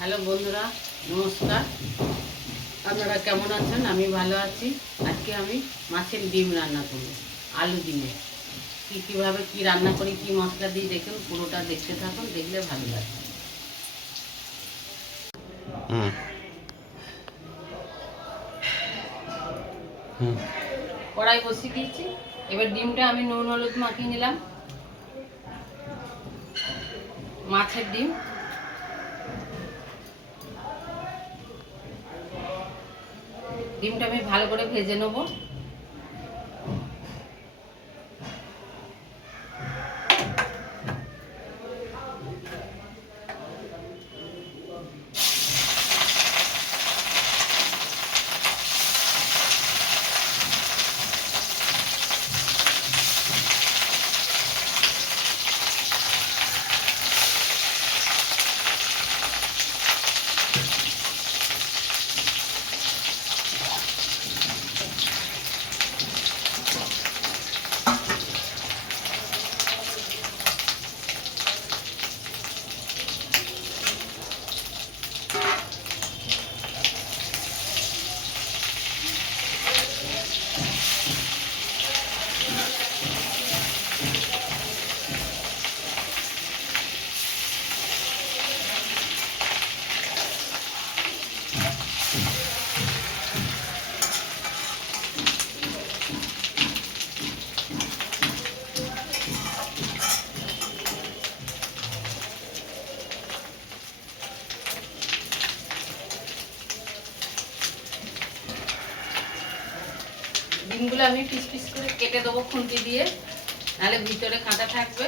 Hello বন্ধুরা, নমস্কার। আপনারা কেমন আছেন? আমি ভালো আছি। আজকে আমি মাছের ডিম রান্না করব, আলু ডিমে। কীভাবে কি রান্না করি, কি মশলা দিই, দেখুন। পুরোটা দেখতে থাকুন, দেখলে ভালো লাগবে। কড়াই বসিয়ে দিয়েছি। এবার ডিমটা আমি নুন হলুদ মাখিয়ে নিলাম। মাছের ডিম, ডিমটা আমি ভালো করে ভেজে নেব। ডিমগুলো আমি পিস পিস করে কেটে দেবো খুন্তি দিয়ে, নাহলে ভিতরে কাঁটা থাকবে।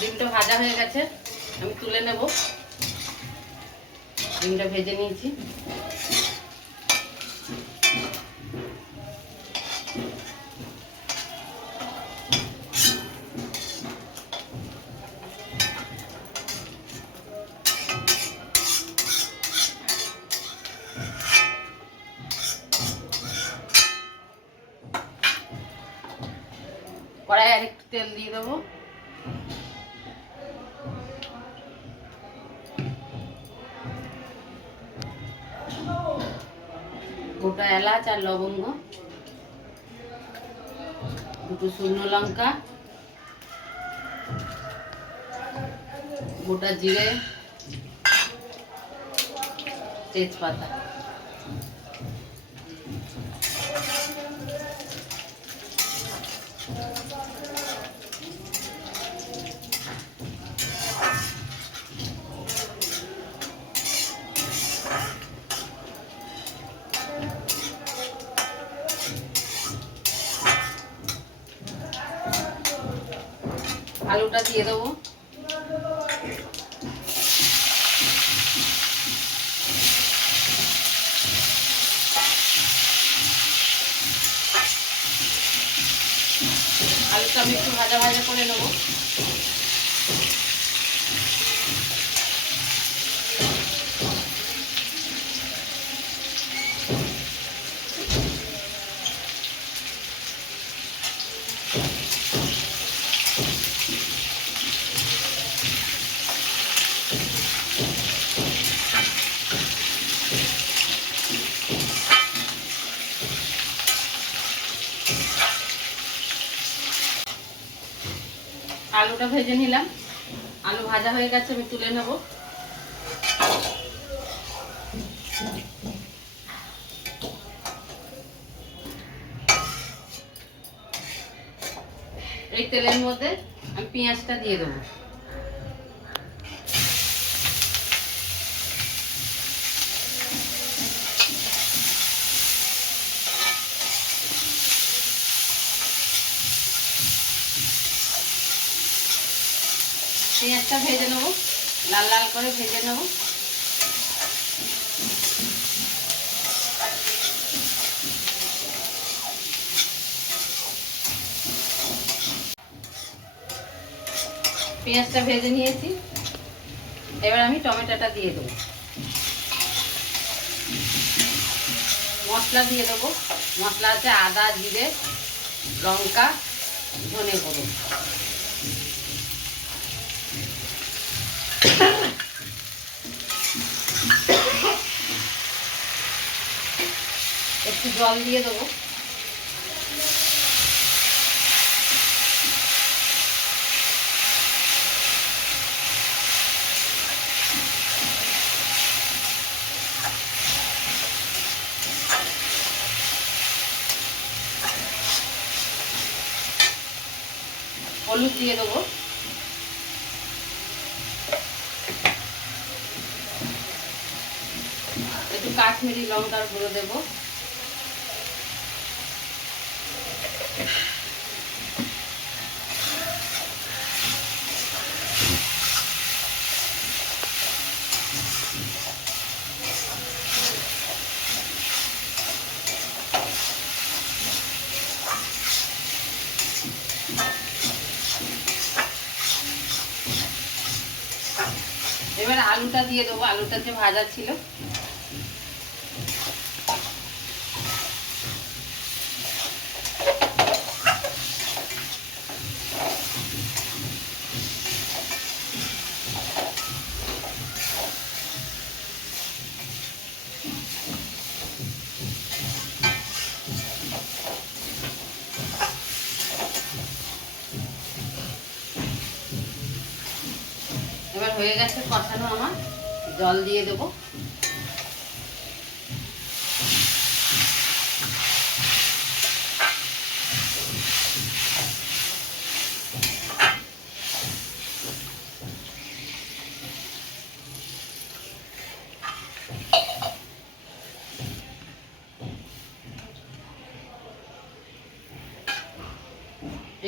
ডিমটা ভাজা হয়ে গেছে, আমি তুলে নেব। ডিমটা ভেজে নিয়েছি। কড়াই আর একটু তেল দিয়ে দেবো। গোটা এলাচ আর লবঙ্গ, দুটো শুকনো লঙ্কা, গোটা জিরে, তেজপাতা। আলুটা দিয়ে দেবো। আলুটাকে আমি একটু ভাজা ভাজা করে নেবো। আলুটা ভেজে নিলাম, আলু ভাজা হয়ে গেছে, আমি তুলে নেব। এই তেলের মধ্যে আমি পেঁয়াজটা দিয়ে দেবো। পেঁয়াজটা ভেজে নেবো, লাল লাল করে ভেজে নেবো। পেঁয়াজটা ভেজে নিয়েছি, এবার আমি টমেটোটা দিয়ে দেবো। মশলা দিয়ে দেবো। মশলা আছে আদা, জিরে, লঙ্কা, ধনে গুঁড়ো। একটু জল দিয়ে দেবো। হলুদ দিয়ে দেবো। একটু কাশ্মীরি লঙ্কার গুঁড়ো দেবো। এবার আলুটা দিয়ে দেবো, আলুটা যে ভাজা ছিল। এবার হয়ে গেছে কষানো আমার, জল দিয়ে দেবো।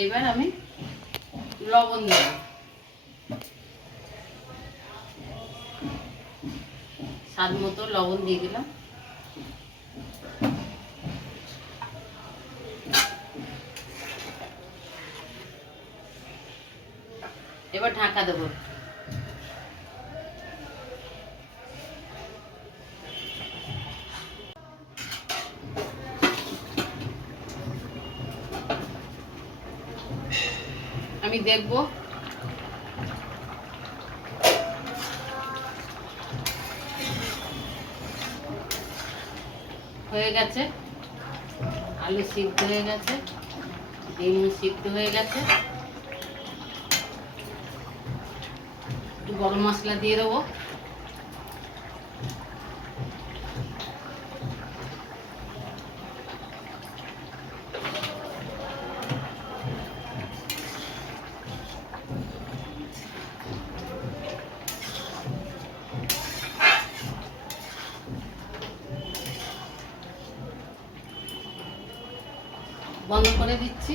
এবার আমি লবণ দেবো। স্বাদ মতো লবণ দিয়ে দিলাম। এবার ঢাকা দেবো। আমি দেখবো হয়ে গেছে, আলু সিদ্ধ হয়ে গেছে, ডিম সিদ্ধ হয়ে গেছে। একটু গরম মশলা দিয়ে দেবো। বন্ধ করে দিচ্ছি।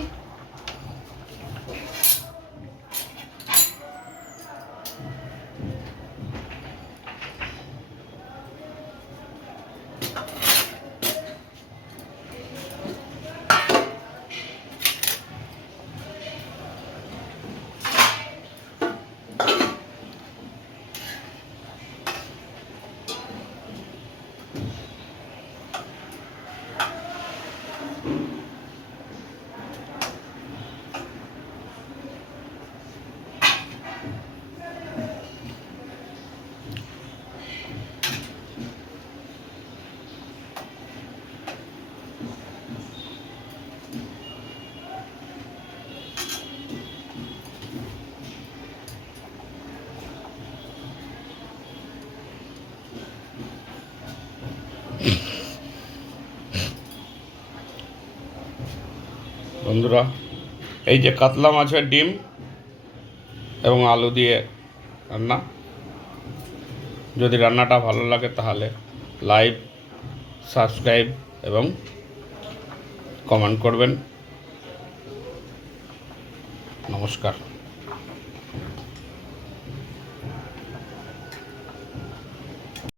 বন্ধুরা, এই যে কাতলা মাছের ডিম এবং আলু দিয়ে রান্না। যদি রান্নাটা ভালো লাগে তাহলে লাইক, সাবস্ক্রাইব এবং কমেন্ট করবেন। নমস্কার।